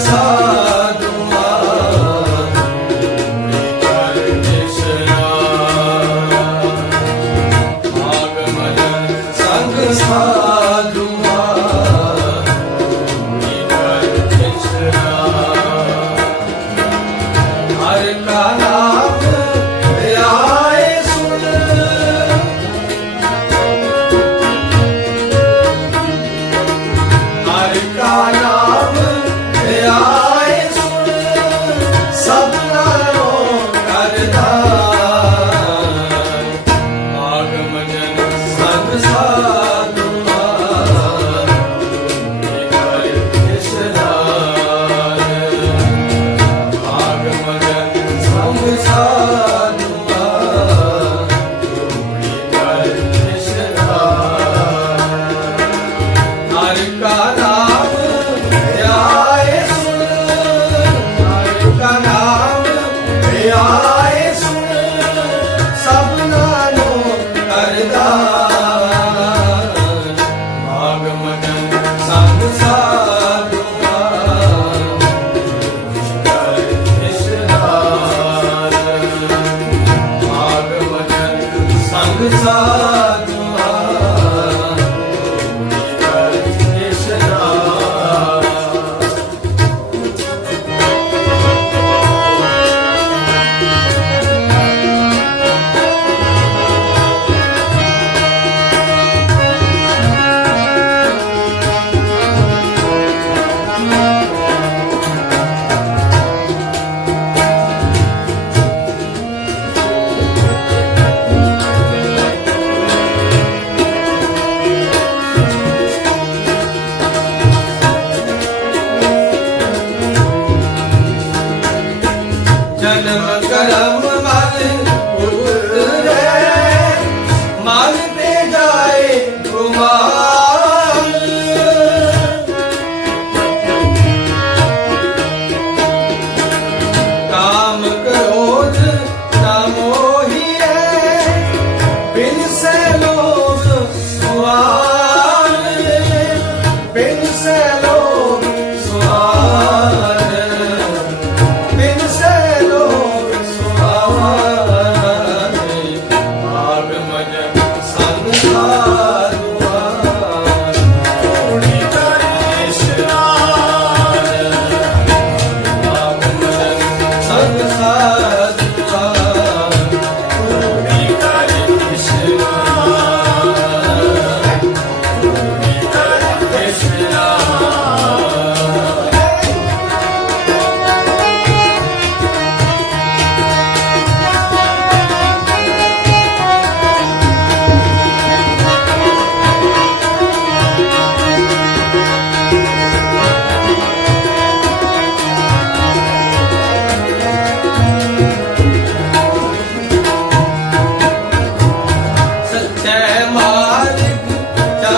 sağ Om Sai 사랑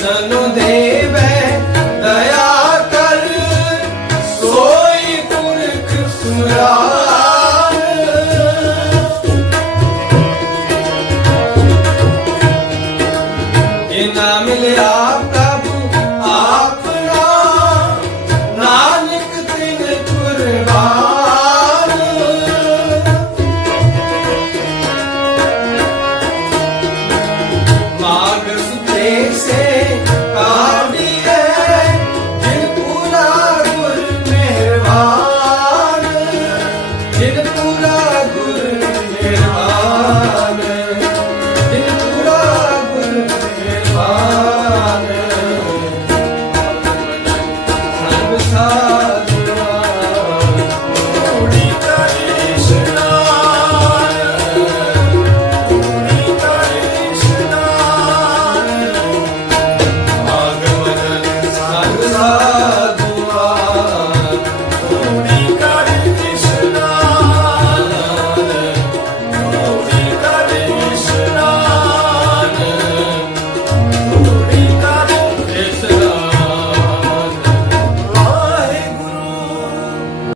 No.